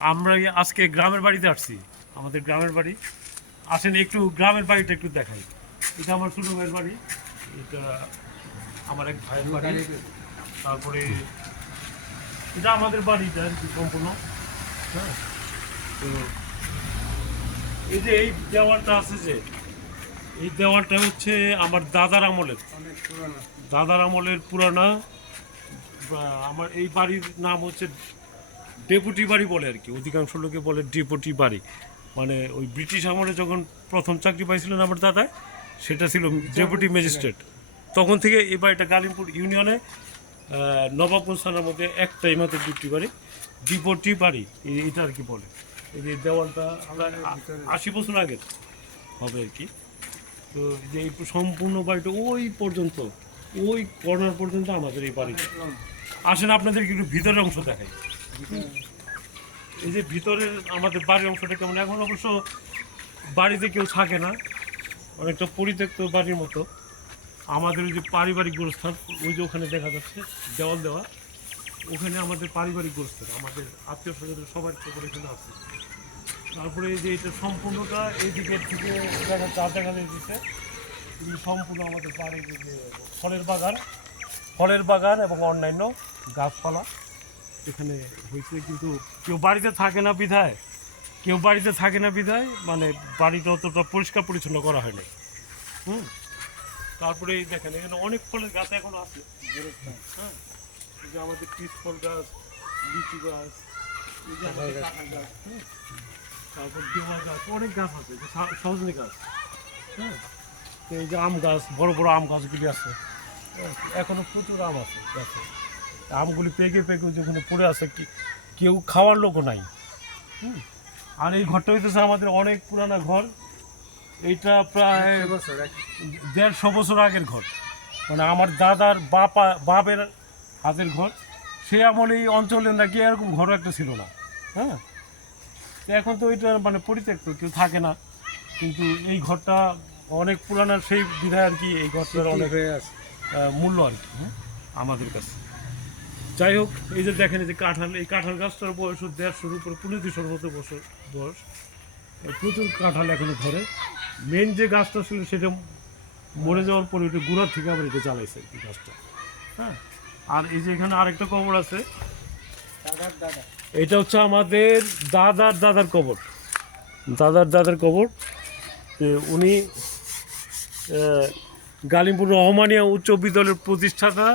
আমরা আজকে গ্রামের বাড়িতে আসছি। আমাদের গ্রামের বাড়ি, আসেন একটু গ্রামের বাড়িটা একটু দেখাই। এটা আমার ছোটো ভাইয়ের বাড়ি, এটা আমার এক ভাইয়ের বাড়ি, তারপরে এটা আমাদের বাড়িটা আর কি সম্পূর্ণ। হ্যাঁ, তো এই যে এই দেওয়ালটা আছে, যে এই দেওয়ালটা হচ্ছে আমার দাদার আমলের, পুরানা। আমার এই বাড়ির নাম হচ্ছে ডেপুটি বাড়ি বলে আর কি, অধিকাংশ লোকে বলে ডেপুটি বাড়ি। মানে ওই ব্রিটিশ আমলে যখন প্রথম চাকরি পাইছিলেন আমার দাদা, সেটা ছিল ডেপুটি ম্যাজিস্ট্রেট। তখন থেকে এই বাড়িটা গালিমপুর ইউনিয়নে নবাবগঞ্জ থানার মধ্যে একটাই মাত্র ডেপুটি বাড়ি, ডেপুটি বাড়ি এটা আর কি বলে। এই যে দেওয়ালটা আমরা 80 বছর আগের হবে আর কি। তো যে এই সম্পূর্ণ বাড়িটা ওই পর্যন্ত, ওই কর্নার পর্যন্ত আমাদের এই বাড়িটা। আসেন আপনাদের একটু ভিতরের অংশ দেখাই। এই যে ভিতরের আমাদের বাড়ির অংশটা কেমন, এখন অবশ্য বাড়িতে কেউ থাকে না, অনেকটা পরিত্যক্ত বাড়ির মতো। আমাদের ওই যে পারিবারিক গোরস্থান, ওই যে ওখানে দেখা যাচ্ছে দেওয়াল দেওয়া, ওখানে আমাদের পারিবারিক গোরস্থান, আমাদের আত্মীয় স্বজনের সবার করে এখানে আছে। তারপরে এই যে এটা সম্পূর্ণটা এই দিকের থেকে দেখা দিচ্ছে, এই সম্পূর্ণ আমাদের বাড়ির যে ফলের বাগান এবং অন্যান্য গাছপালা এখানে হয়েছে। কিন্তু কেউ বাড়িতে থাকে না বিধায় মানে বাড়িটা অতটা পরিষ্কার পরিচ্ছন্ন করা হয়নি। তারপরে এই দেখেন এখানে অনেক ফলের গাছ এখনো আছে। হ্যাঁ, এই যে আমাদের পিস ফল গাছ, লিচু গাছ, তারপর দেওয়া গাছ, অনেক গাছ আছে, সজনে গাছ। হ্যাঁ, এই যে আম গাছ, বড় বড় আম গাছগুলি আছে, এখনো প্রচুর আম আছে গাছে। আমগুলি পেকে যেখানে পড়ে আছে, কেউ খাওয়ার লোকও নাই। আর এই ঘরটা হইতেছে আমাদের অনেক পুরানা ঘর। এইটা প্রায় 150 বছর আগের ঘর, মানে আমার দাদার বাপের হাতের ঘর। সে আমলে এই অঞ্চলে নাকি এরকম ঘরও একটা ছিল না। হ্যাঁ, এখন তো এটা মানে পরিত্যক্ত, কেউ থাকে না। কিন্তু এই ঘরটা অনেক পুরানা, সেই বিধায় আর কি এই ঘরটার অনেক মূল্য আর কি আমাদের কাছে। যাই হোক, এই যে দেখেন এই যে কাঁঠাল, এই কাঁঠাল গাছটার বয়স 150-র উপর, 200 বছর বয়স। প্রচুর কাঁঠাল এখনো ঘরে। মেন যে গাছটা ছিল সেটা মরে যাওয়ার পরে ওইটা গুঁড়ার থেকে আবার এটা জ্বালাইছে এই গাছটা। হ্যাঁ, আর এই যে এখানে আরেকটা কবর আছে, এটা হচ্ছে আমাদের দাদার কবর। উনি গালিমপুর রহমানিয়া উচ্চ বিদ্যালয়ের প্রতিষ্ঠাতা,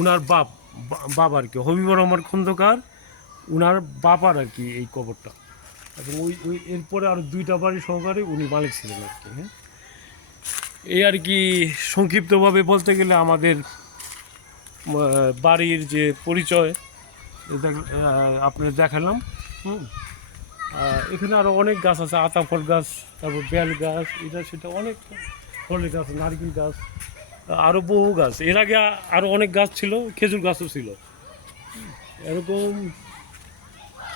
উনার বাবা আর কি হবিবুর রহমান খন্দকার, উনার বাবার আর কি এই কবরটা। এবং ওই এরপরে আরও 2টা বাড়ি সহকারে উনি মালিক ছিলেন আর কি। হ্যাঁ, এই আর কি সংক্ষিপ্তভাবে বলতে গেলে আমাদের বাড়ির যে পরিচয় আপনাদের দেখালাম। এখানে আরও অনেক গাছ আছে, আতা ফল গাছ, তারপর বেল গাছ, এটা সেটা অনেক ফলের গাছ, নারকেল গাছ, আরও বহু গাছ। এর আগে আরও অনেক গাছ ছিল, খেজুর গাছও ছিল এরকম।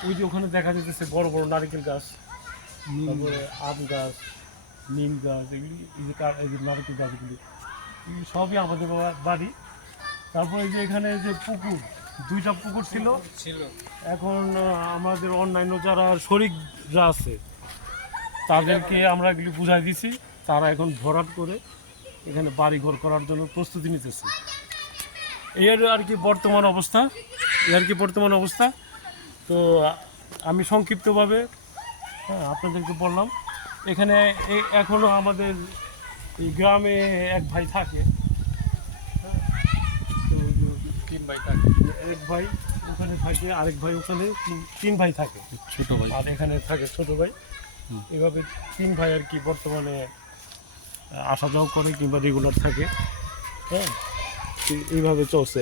ওই যে ওখানে দেখা যেতেছে বড় বড় নারকেল গাছ, তারপরে আম গাছ, নিম গাছ, এগুলি এই যে নারকেল গাছগুলি সবই আমাদের বাড়ি। তারপরে এই যে এখানে যে পুকুর, 2টা পুকুর ছিল। এখন আমাদের অন্যান্য যারা শরিকরা আছে তাদেরকে আমরা এগুলি বুঝাই দিছি, তারা এখন ভরাট করে এখানে বাড়ি ঘর করার জন্য প্রস্তুতি নিতেছে। এই আর কি বর্তমান অবস্থা। তো আমি সংক্ষিপ্তভাবে আপনাদেরকে বললাম। এখানে এখনও আমাদের এই গ্রামে এক ভাই থাকে, 3 ভাই থাকে, এক ভাই ওখানে থাকে, আরেক ভাই ওখানে, 3 ভাই থাকে, ছোট ভাই, আর এখানে থাকে ছোট ভাই। এভাবে 3 ভাই আর কি বর্তমানে আসা যাওয়া করে কিংবা রেগুলার থাকে। হ্যাঁ, এইভাবে চলছে।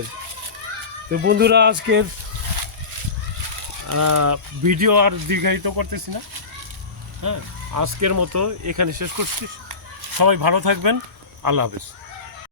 তো বন্ধুরা, আজকের ভিডিও আর দীর্ঘায়িত করতেছি না। হ্যাঁ, আজকের মতো এখানে শেষ করছি। সবাই ভালো থাকবেন, আল্লাহ হাফেজ।